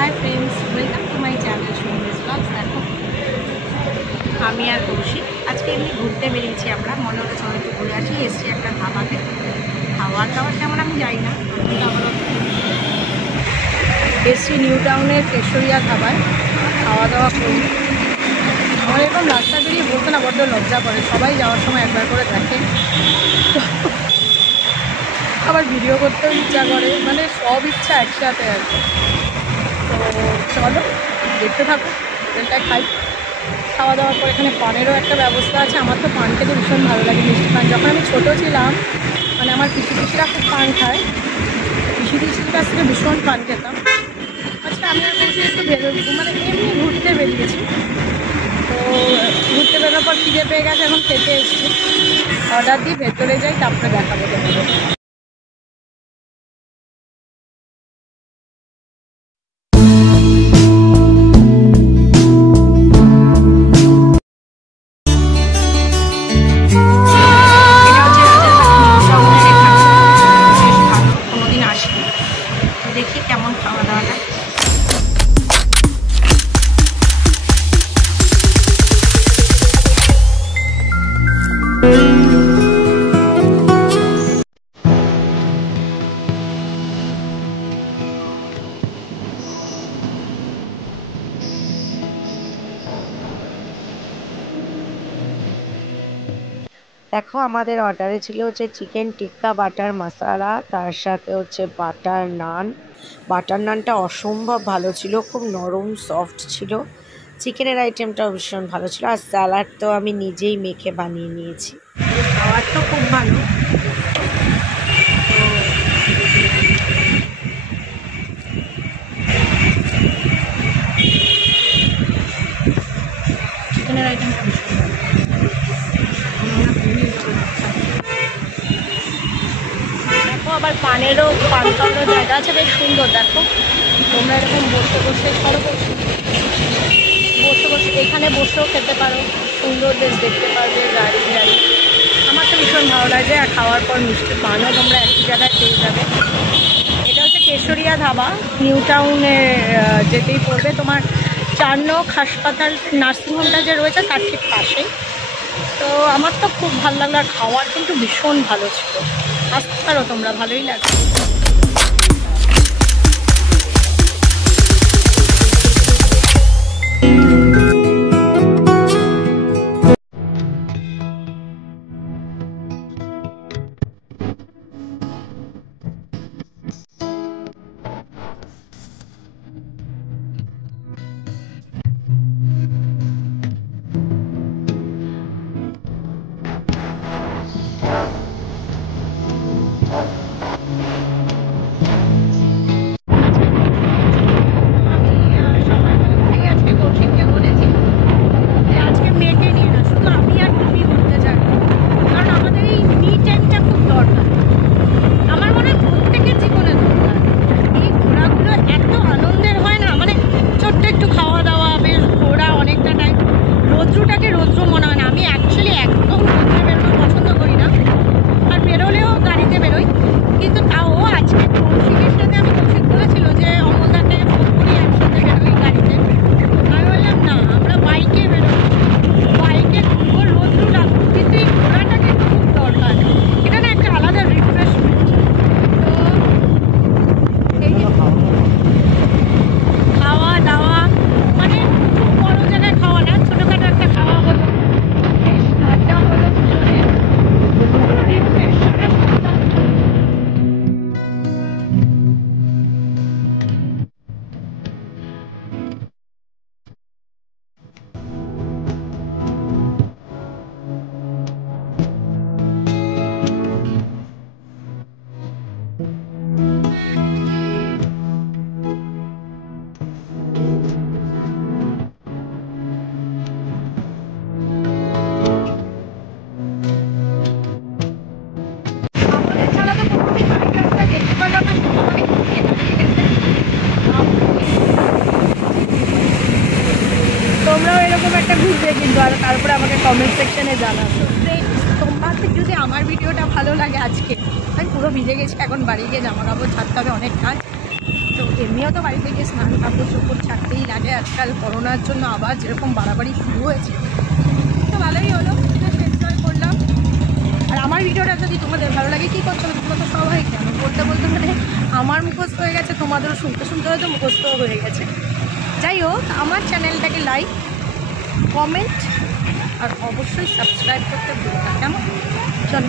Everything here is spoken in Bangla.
Hi friends, welcome to my channel Sumi's blogs. देखो আমি আর কৌশিক আজকে এমনি ঘুরতে বেরিয়েছি। আমরা মনে হলো চলো একটু ঘুরে আসি। এসছি একটা ধাবাতে। খাওয়ার দাওয়ার তেমন আমি যাই না, এসছি নিউ টাউনের কেশরিয়া ধাবায় খাওয়া দাওয়া করি। আমার এরকম রাস্তা বেরিয়ে বলতে না বড্ড লজ্জা করে, সবাই যাওয়ার সময় একবার করে দেখে, আবার ভিডিও করতেও ইচ্ছা করে, মানে সব ইচ্ছা একসাথে আর কি। তো চলো দেখতে থাকো, হোটেলটা খাই। খাওয়া দাওয়ার পর এখানে পানেরও একটা ব্যবস্থা আছে। আমার তো পান খেতে ভীষণ ভালো লাগে, মিষ্টি পান। যখন আমি ছোটো ছিলাম, মানে আমার পিসিরা খুব পান খায়, পিসির কাছ থেকে ভীষণ পান খেতাম। আজকে আমি আর বলছি একটু মানে এমনি ঘুরতে বেরিয়েছি। তো ঘুরতে বেরোনোর পর খিদে পেয়ে গেছে, এখন খেতে এসেছি। অর্ডার দিয়ে ভেতরে যাই, তারপরে দেখাবো তোমাদের। দেখি কেমন খাওয়া দাওয়াটা। দেখো আমাদের অর্ডারে ছিল হচ্ছে চিকেন টিক্কা বাটার মশলা, তার সাথে হচ্ছে বাটার নান। বাটার নানটা অসম্ভব ভালো ছিল, খুব নরম সফট ছিল। চিকেনের আইটেমটাও ভীষণ ভালো ছিল, আর স্যালাড তো আমি নিজেই মেখে বানিয়ে নিয়েছি। খাবার তো খুব ভালো। চিকেনের আইটেমটা ভীষণ ভালো। দেখো আবার পানেরও পান খাওয়ানোর জায়গা আছে, বেশ সুন্দর। দেখো তোমরা এরকম বসে বসে এখানে বসেও খেতে পারো, সুন্দর বেশ দেখতে পারবে গাড়ি। আমার তো ভীষণ ভালো লাগে। আর খাওয়ার পর মিষ্টি পানও তোমরা একই জায়গায় পেয়ে যাবে। এটা হচ্ছে কেশরিয়া ধাবা, নিউ টাউনে যেতেই পড়বে। তোমার 4 নং হাসপাতাল নার্সিংহোমটা যে রয়েছে তার ঠিক পাশেই। তো আমার তো খুব ভালো লাগলো, আর খাওয়ার কিন্তু ভীষণ ভালো ছিল। আসতে পারো তোমরা, ভালোই লাগে। রৌদ্র মনে হয় না। আমি অ্যাকচুয়ালি একদম রৌদ্রে বেরোনো পছন্দ করি না, আর বেরোলেও গাড়িতে বেরোই। কিন্তু তাও আজকে কৌশিকের সাথে আমি কৌশিক বলেছিল যে অমলদাকে ফোন করি একসাথে বেরোই গাড়িতে। আমি বললাম না, আমরা বাইকে বেরোই, বাইকে ঘুরবো, রৌদ্র লাগুক, কিন্তু এই ঘোরাটা কিন্তু খুব দরকার। এটা না একটা আলাদা রিফ্রেশমেন্ট। তো এই খাওয়া দাওয়া মানে খুব বড় জায়গায় খাওয়া না, ছোটোখাটো একটা খাওয়া হলো, আড্ডা হলো দুজনে। তোমরাও এরকম একটা ঘুরবে কিন্তু, আর তারপরে আমাকে কমেন্ট সেকশনে জানাবে। তোমাদের যদি আমার ভিডিওটা ভালো লাগে, আজকে আমি পুরো ভিজে গেছি, এখন বাড়ি গিয়ে জামা কাপড় ছাড়তে হবে, অনেক কাজ। তো তো এমনিও তো বাড়িতে গিয়ে স্নান কাপড় চোপড় ছাড়তেই লাগে আজকাল, করোনার জন্য আবার যেরকম বাড়াবাড়ি শুরু হয়েছে। তো ভালোই হলো, এনজয় করলাম। আর আমার ভিডিওটা যদি তোমাদের ভালো লাগে, কী করছো তোমরা তো সবাই কেন বলতে বলতে মানে আমার মুখস্থ হয়ে গেছে, তোমাদেরও শুনতে শুনতে হয়তো মুখস্থ হয়ে গেছে। যাই হোক, আমার চ্যানেলটাকে লাইক, কমেন্ট আর অবশ্যই সাবস্ক্রাইব করতে ভুলো না, কেমন? চলো।